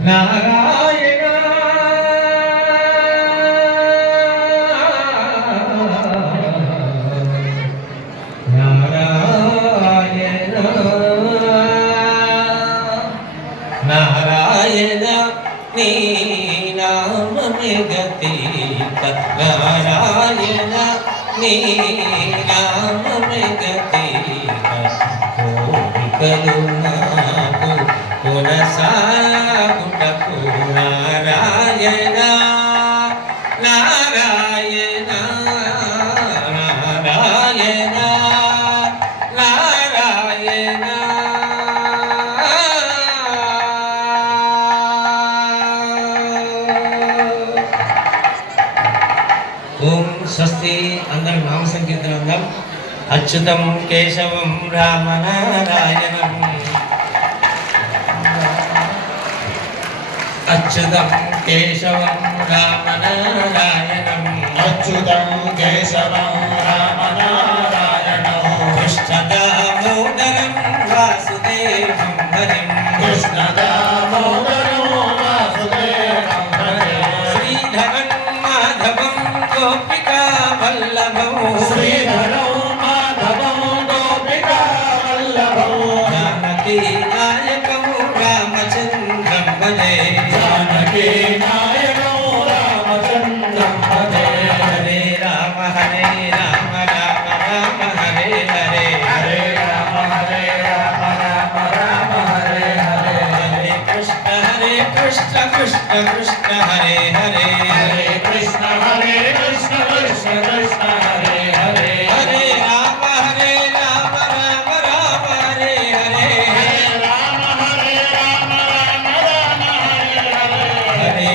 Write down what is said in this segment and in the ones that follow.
నారాయణ నారాయణ నారాయణ నీ నామమే గతీత నారాయణ నీ నామమే గతీత కోరికలు నాకు కొనసాగుటకు నారాయణ నారాయణ నారాయణ నారాయణ ఓం స్వస్తి. అందరూ నామ సంకీర్తన అందాం. అచ్యుతం కేశవం రామనారాయణం అచ్యుతం కేశవం రామనారాయణం అచ్యుతం కేశవం రామనారాయణం కృష్ణదామోదరం వాసుదేవం హరిం కృష్ణదామోదరం వాసుదేవం హరిం శ్రీధరం మాధవం గోపికా వల్లభం శ్రీధరం మాధవం గోపికా వల్లభం జానకీ నాయకం రామచంద్రం భజే జానకీ నాయకం రామచంద్రం భజే హరే రామ హరే రామ రామ రామ హరే హరే హరే రామ రామ రామ హరే హరే హరే కృష్ణ కృష్ణ కృష్ణ హరే హరే హరే కృష్ణ కృష్ణ కృష్ణ హరే హరే హరే రామ రామ రామ హరే హరే హరే రామ రామ రామ హరే హరే హరే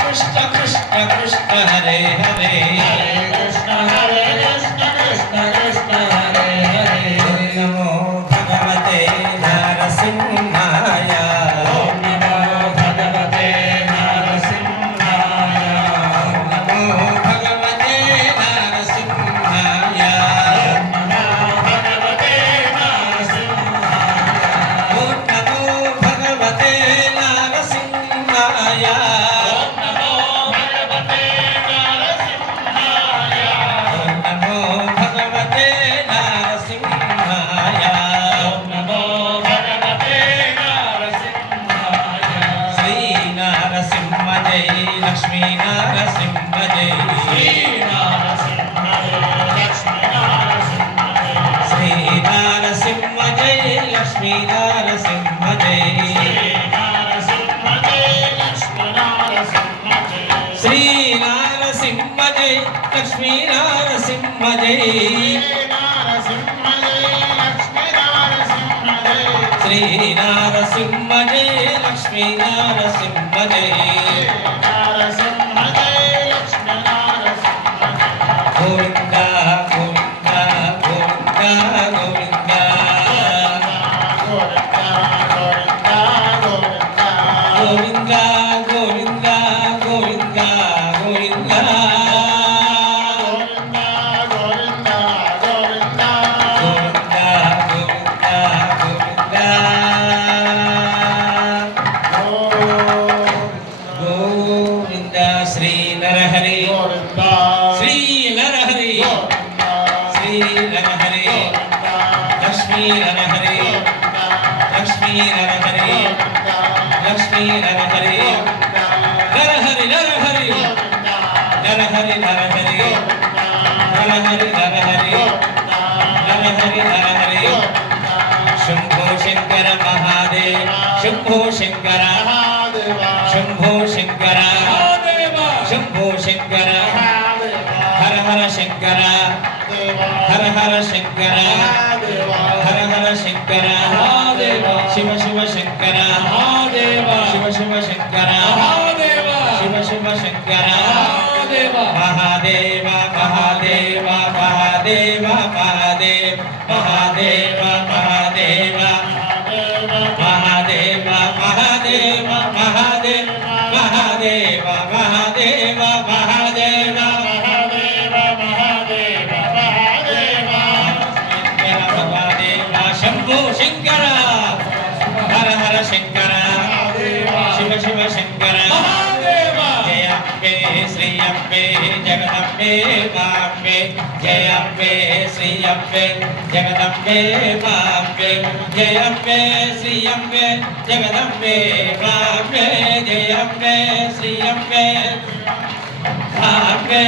కృష్ణ కృష్ణ కృష్ణ హరే హరే హరే కృష్ణ కృష్ణ కృష్ణ హరే హరే నమో భగవతే నరసింహాయ ఓం నమో భగవతే నరసింహాయ నమో భగవతే నరసింహాయ ఓం నమో భగవతే నరసింహాయ ఓం నమో భగవతే నరసింహాయ ఓం నమో భగవతే నరసింహాయ ఓం నమో భగవతే నరసింహాయ ఓం నమో భగవతే నరసింహాయ శ్రీ నరసింహ జై లక్ష్మీ నరసింహ జై శ్రీ నరసింహ లక్ష్మీ నరసింహ శ్రీ నరసింహ జై లక్ష్మీ నరసింహ జై శ్రీ నరసింహ జై లక్ష్మీ నరసింహ జై శ్రీ నరసింహ జై లక్ష్మీ నరసింహ జై గోవింద గోవింద గోవింద గోవింద గోవింద గోవింద గోవింద గోవింద గోవింద గోవింద గోవింద గోవింద శ్రీ నరహరి శ్రీ నరహరి శ్రీ నరహరి లక్ష్మీ నరహరి లక్ష్మీ నరహరి లక్ష్మీ నరహరి నరహరి నరహరి నరహరి నరహరి నరహరి నరహరి నరహరి నరహరి శంభో శంకర మహాదేవ శంభో శంకర శంభో శంకర శంభో శంకర హర హర శంకర హర హర శంకర హర హర శంకర శివ శివ శంకర శివ శివ శంకర శివ శివ శంకర మహాదేవ మహాదేవ మహాదేవ మహాదేవ మహాదేవ మహాదేవ మహాదేవ మహాదేవ మహాదేవ మహాదేవ మహాదేవ మహాదేవ శంభో శంకర హర హర శంకర జగదంబే మాంబే జయంబే శ్రీయంబే జగదంబే మాంబే జయంబే శ్రీయంబే జగదంబే మాంబే జయంబే శ్రీయంబే మాంబే